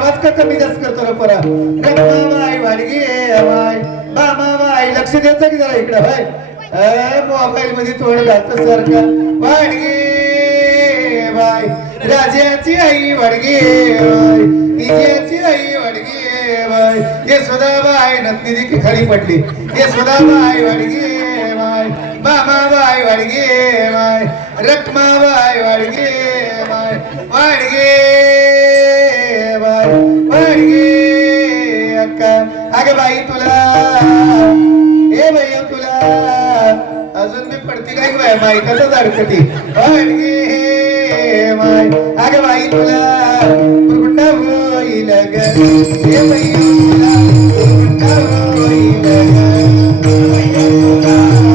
आवाज का कमी जास्त करतो ना परा? रत्नाबाई वडगे वाय बामाबाई लक्ष द्यायचं की जरा इकडं भाई मोबाईल मध्ये तोंड घालत सारखा. वाडगे बाय. राजाची आई वाडगी बाय. तिच्याची आई वाडगी बाय. यशोदाबाई नंदिनी देखील खाली पडली. यशोदाबाई वाडगी बाय. बामाबाई वाडगी बाय. रकमा बाय वाडगी बाय. वाडगी. काय बाय माई कसं अडकती अडगे माय. अग बाई तुला पुरगुंडा होईल ग ए तुला होईल ग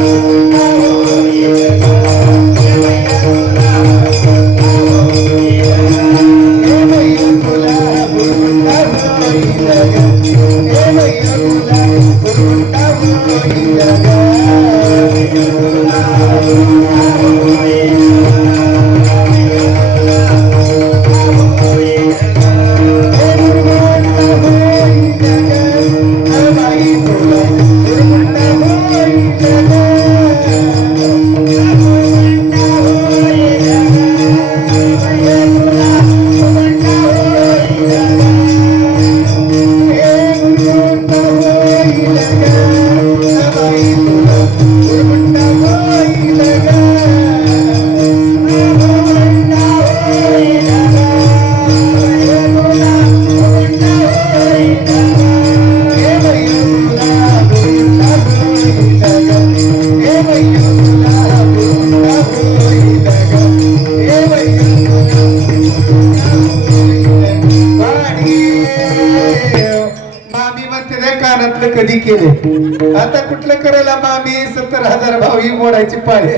आता करायला मामी सत्तर हजार भाव ही मोडायची पाळी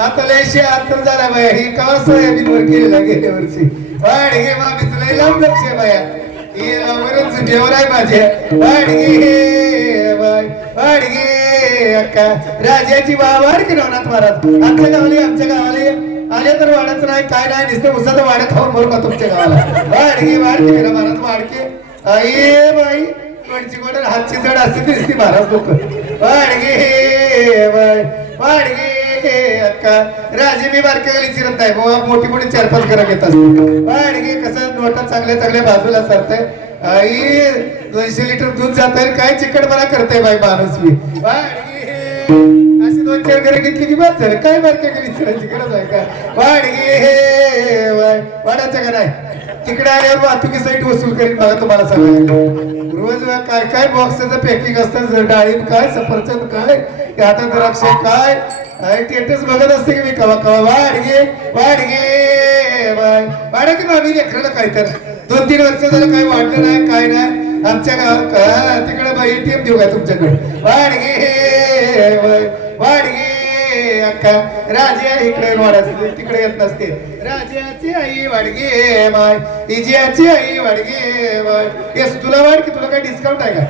आता लयशे अंतर झाला बाया. ही कवा सोयाबीन वर केलेला गेल्या वर्षी. वाडगे मामीच लय लावून लक्ष बाया. ही वरच जेवण आहे माझ्या वाडगे बाय वाडगे अक्का. राजाची वाढ वाडगे नवनाथ महाराज? आमच्या गावाले आमच्या गावाले. आले तर वाढत नाही. काय नाही नुसतं उसाचं वाढ खाऊन भरू का तुमच्या गावाला? वाडगे वाढते मेरा महाराज वाडके आई बाई. कोणची कोण हातची जड असते दिसते महाराज लोक. वाडगे अक्का राजे मी बारक्या गेली चिरत आहे बाबा मोठी मोठी चार पाच घरा घेत असते वाडगे कसं नोटा चांगल्या चांगल्या बाजूला सरताय आई दोनशे लिटर दूध जात काय चिकट मला करते बाई माणूस मी अशी दोन चार घरं घेतली की बस झालं काय बारक्या गेली चिरायची गरज आहे का वाडगे हे वाडाचं घर आहे तिकडे आल्यावर वाहतुकी साईट वसूल करीन बघा तुम्हाला सांगायला रोज काय काय बॉक्सचं पॅकिंग असतं डाळिंब काय सफरचंद काय आता द्राक्ष काय? टेटस बघत असते की मी कवा कवा वाडगे वाडगे वाय वाडा की मामी लेकराला काय तर. दोन तीन वर्ष झालं काय वाटलं नाही काय नाही. आमच्या गावात का तिकडे बाई एटीएम देऊ का तुमच्याकडे? वाडगे वाय वाडगे अक्का. राजा इकडे वाढत तिकडे येत नसते. राजाची आई वाडगे माय इजियाची आई वाडगे माय येस तुला वाढ की तुला काही डिस्काउंट आहे का?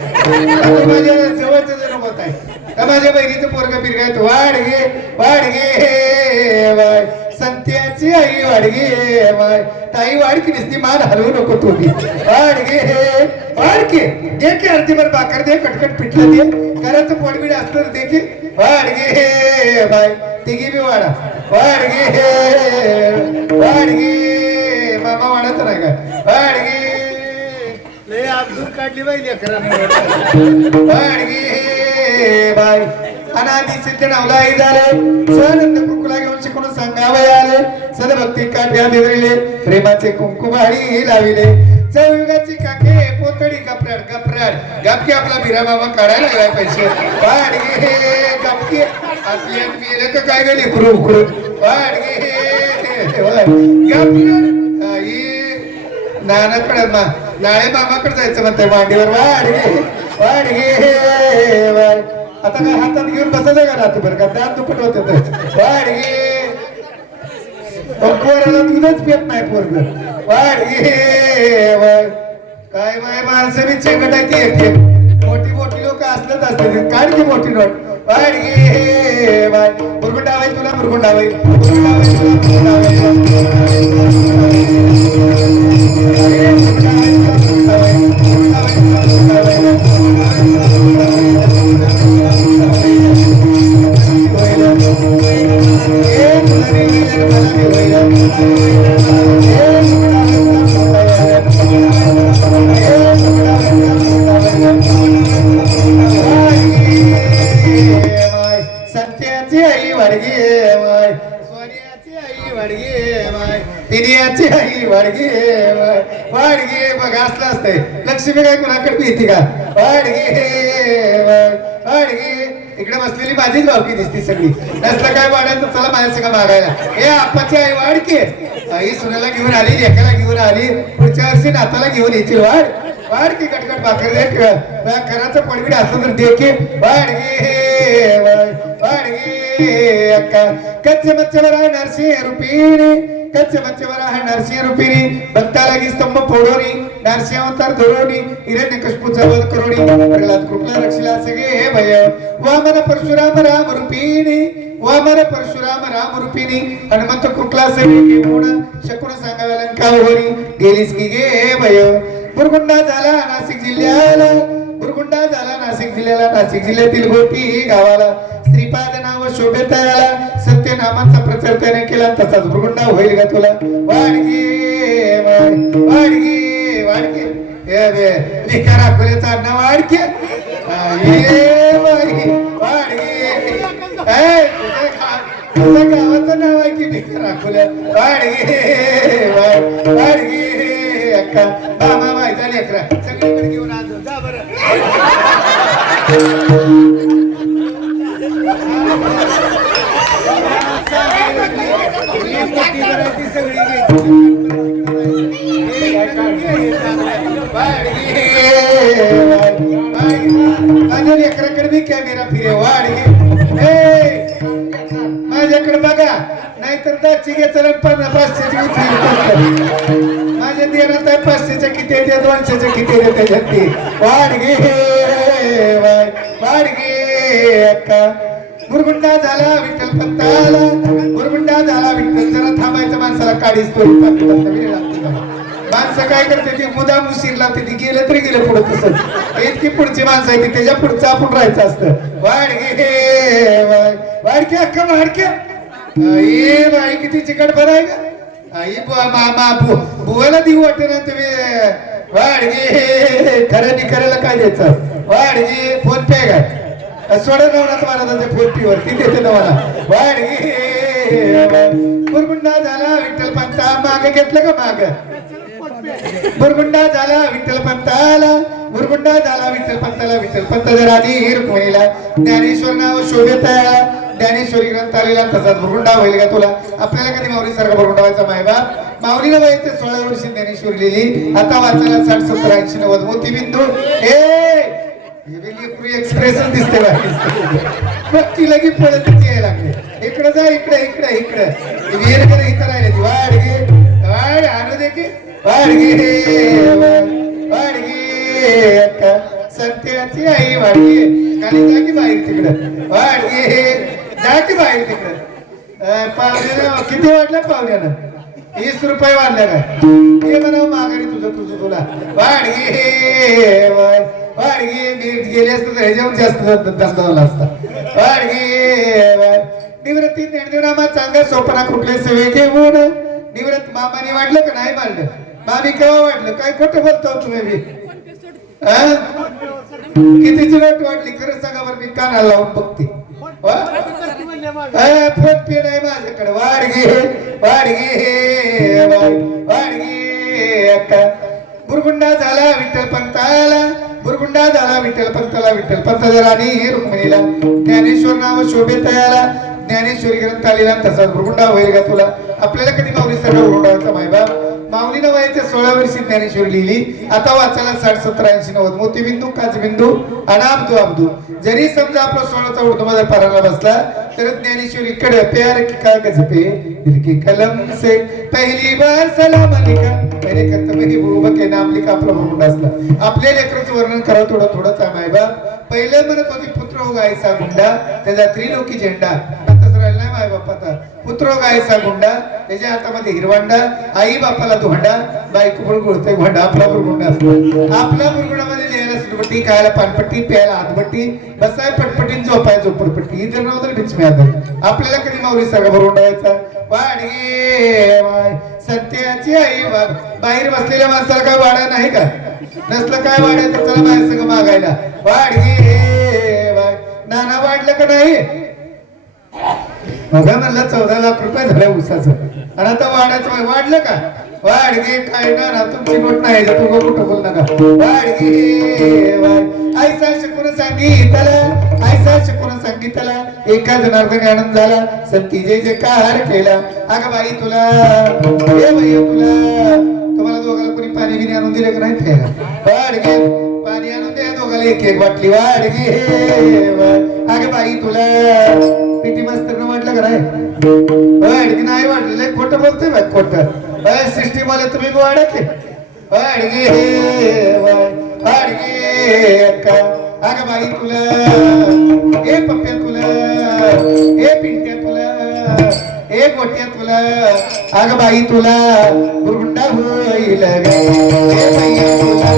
माझ्या जवळचं जण होत आहे. का माझ्या बहिणीचं पोरग पिरगायत वाडगे वाडगे माय संत्याची आई वाडगे माय ताई वाडकी दिसती मान हलवू नको तुम्ही वाडगे वाडके दे की अर्धीभर बाकर दे कटकट पिठलं दे. करायचं पोटबिड असलं तर दे की. वाडगे बाय तिघी बी वाडा वाडगे वाडगे मामा वाढत नाही का? वाडगे लय अब्दुल काढली बाई वाडगे बाय अनादी सिद्ध झालं. सनंद कुंकुला घेऊन शिकून सांगावे आले. सदभक्ती काठ्या निवडले प्रेमाचे कुंकुमारी लाविले. चौयुगाची काके पोतडी कपराड कपराड गपकी आपला बिरा बाबा काढायला लागलाय पैसे वाडगे गपकी. आपल्या मेलं का काय गेली कुरू कुरू वाडगे नानाकडे मा नाळे मामाकडे जायचं म्हणते मांडीवर. वाडगे वाडगे आता काय हातात घेऊन बसायचं का रात्री बरं? का त्यात दुपट होते तर? वाडगे पोराला दूधच पेत नाही पोरग. वाढ घे वाढ. काय बाय माणसं मी चेंगट आहे ती मोठी मोठी लोक असलंच असतात काढ की मोठी नोट. वाढ घे वाढ बुरगुंडावाई तुला बुरगुंडावाई बुरगुंडावाई मग असलं असतंय. लक्ष्मी काय कुणाकडे येते का? वाडगी इकडे बसलेली माझीच भावकी दिसती सगळी. नसलं काय वाढायचं चला माझ्या सगळं मागायला. हे आपाची आई वाडकी आई सुनाला घेऊन आली एकाला घेऊन आली. पुढच्या वर्षी नाताला घेऊन येतील. वाढ वाढ की कटकट भाकर दे खराचं पडवीड असलं तर दे की. वाढ गे वाढ गे अक्का. कच्चे मच्छवर आहे नरसिंह रुपीनी. कच्चे मच्छवर आहे नरसिंह रुपीनी. भक्ताला की स्तंभ फोडोरी. नरसी अवतार धरोनी वध करोनी प्रल्हाद कृपला रक्षला सगळे हे भय. वामन परशुराम राम रुपीनी वामन परशुराम राम रूपिणी हनुमंत कुठला सगळी घेऊन शकून सांगाव्या लंका होणी गेलीस की गे भय. बुरगुंडा झाला नाशिक जिल्ह्याला बुरगुंडा झाला नाशिक जिल्ह्याला नाशिक जिल्ह्यातील गोपी गावाला. श्रीपाद नाव शोभेत आला सत्यनामाचा प्रचार त्याने केला तसाच बुरगुंडा होईल का तुला? वाडगे निकारा हे बे आणखी वाडके गावाचं नाव आहे की भिकार फुले वाडगे वाड- वाडगे अक्का. मामा माहिती झाली अकरा सगळीकडे घेऊन आज. जा बरं. नाहीतर दाची घे पन्नास पाचशेची माझ्या देण्यात आहे पाचशेच्या किती येते दोनशेच्या किती येते त्याच्यात ते वाडगे अक्का. मुरगुंडा झाला विठ्ठल पंत आला. मुरगुंडा झाला विठ्ठल. जरा थांबायचं माणसाला काढीच तो वेळ लागतो माणसं काय करते ती मुदाम उशीर लावते ती गेलं तरी गेलं पुढे तसंच. इतकी पुढची माणसं आहे ती त्याच्या पुढचं आपण राहायचं असतं. वाडगे वाडके अक्का वाडक्या ये बाई किती चिकट बरं आहे का? आई बुवा मामा बु बुवाला देऊ वाटते ना तुम्ही. वाडगे खरेदी करायला काय द्यायचं? वाडगे फोन पे काय? सोडा तुम्हाला महाराजांच्या फोन पे वरती देते तुम्हाला वाडगे बुरगुंडा झाला विठ्ठल पंता मागे घेतलं का माग? बुरगुंडा झाला विठ्ठल पंताला. बुरगुंडा झाला विठ्ठल पंताला विठ्ठल पंत जर आधी रुक्मिणीला. ज्ञानेश्वर नाव शोभेत आला ज्ञानेश्वरी ग्रंथ आलेला तसाच बुरगुंडा होईल का तुला? आपल्याला कधी माऊली सारखा बुरगुंडा व्हायचा मायबाप माऊलीला वयाचे सोळा वर्षी ज्ञानेश्वरी लिहिली. आता वाचायला साठ सत्तर ऐंशी नव्वद मोती बिंदू हे एक्सप्रेशन दिसते बघ. ती लगी पळत यायला लागले. इकडे जा इकडे इकडे इकडे. वीरकडे इथं राहिले ती. वाढ घे वाढ आणू दे की. वाढ घे वाढ घे सत्याची आई वाढगे खाली जा की बाहेर तिकडं. वाढगे जा की बाहेर तिकडे? पाहुण्यानं किती वाटलं पाहुण्यानं? वीस रुपये वाढल्या काय? हे म्हणा माघारी तुझं तुझं तुला. वाढगे वाढगे नीट गेले असतं तर ह्याच्यावर जास्त धंदा झाला असता. वाढगे निवृत्ती निर्देवनामा चांगल्या सोपना कुठले सेवे घेऊन. निवृत्त मामाने वाढलं का नाही मांडलं मामी केव्हा वाढलं? काय खोटं बोलतो तुम्ही मी कितीची नोट वाढली? खरं सांगा बरं मी कानाला लावून बघते. वा? फोन पे नाही माझ्याकडे वाढगे अक्का. बुरगुंडा झाला विठ्ठल पंताला बुरगुंडा झाला विठ्ठल पंताला विठ्ठल पंत राणी रुक्मिणीला. ज्ञानेश्वर नाव शोभेत आला ज्ञानेश्वरी ग्रंथ आलेला तसाच बुरगुंडा होईल का तुला? आपल्याला कधी माऊली सगळं बुरगुंडाचा मायबाप? माऊलीनं वयाच्या सोळा वर्षी ज्ञानेश्वर लिहिली. आता वाचायला साठ सत्तर ऐंशी नव्वद. मोतीबिंदू काचबिंदू आणि अब्दू अब्दू. जरी समजा आपला सोळाचा उर्दू मध्ये पाराला बसला तर ज्ञानेश्वर इकडे प्यार की कागज पे दिल की कलम से. पहिली बार सलाम लिखा मेरे कत्त मेरी के नाम लिखा आपला भूमुंड असला आपल्या लेकराचं वर्णन करा थोडं थोडंच आहे मायबाप पहिलं म्हणत होती पुत्र हो गायचा गुंडा. त्याचा त्रिलोकी झेंडा. आताच राहिला पुत्र गायचा गुंडा त्याच्या हातामध्ये हिरवांडा आई बापाला धोंडा बायको पण बुरगुळते घोंडा आपला गुंडा असतो. आपल्या बुरगुंडामध्ये लिहायला सुटपट्टी खायला पानपट्टी प्यायला हातपट्टी बसाय पटपट्टी झोपाय झोपडपट्टी. इतर नाव तर बिच मिळालं. आपल्याला कधी माऊली सगळं भरून डायचा वाडगे वाय सत्याची आई बाहेर बसलेल्या माणसाला काय वाडा नाही का? नसलं काय वाढायचं चला बाहेर सगळं मागायला. वाडगे नाना वाढलं का नाही? बघा म्हणलं चौदा लाख रुपये झाल्या उसाचं. आणि आता वाढायचं वाढलं का? वाढगे काय ना तुमची नोट नाही तू कुठं बोल नका. वाढगे वाय ऐसा शिकून सांगितलं ऐसा शिकून सांगितलं एका जनार्दन आनंद झाला. संतीजे जे जे कार केला. अगं बाई तुला ए बाई तुला तुम्हाला दोघाला कोणी पाणी बिणी आणून दिले का नाही प्यायला? वाढगे पाणी आणून द्या दोघाला एक एक बाटली. वाढगे अगं बाई तुला पीटी मास्तरनं वाटलं का नाही अडगी नाही वाटलेलं खोटं बोलतोय बाय खोटं. अय सिस्टीम वाले तुम्ही वाढत की अडगे अडगे अग बाई तुला ए पप्प्या तुला ए पिंट्या तुला ए गोट्या तुला अग बाई तुला गुंडा होईल ए बाई तुला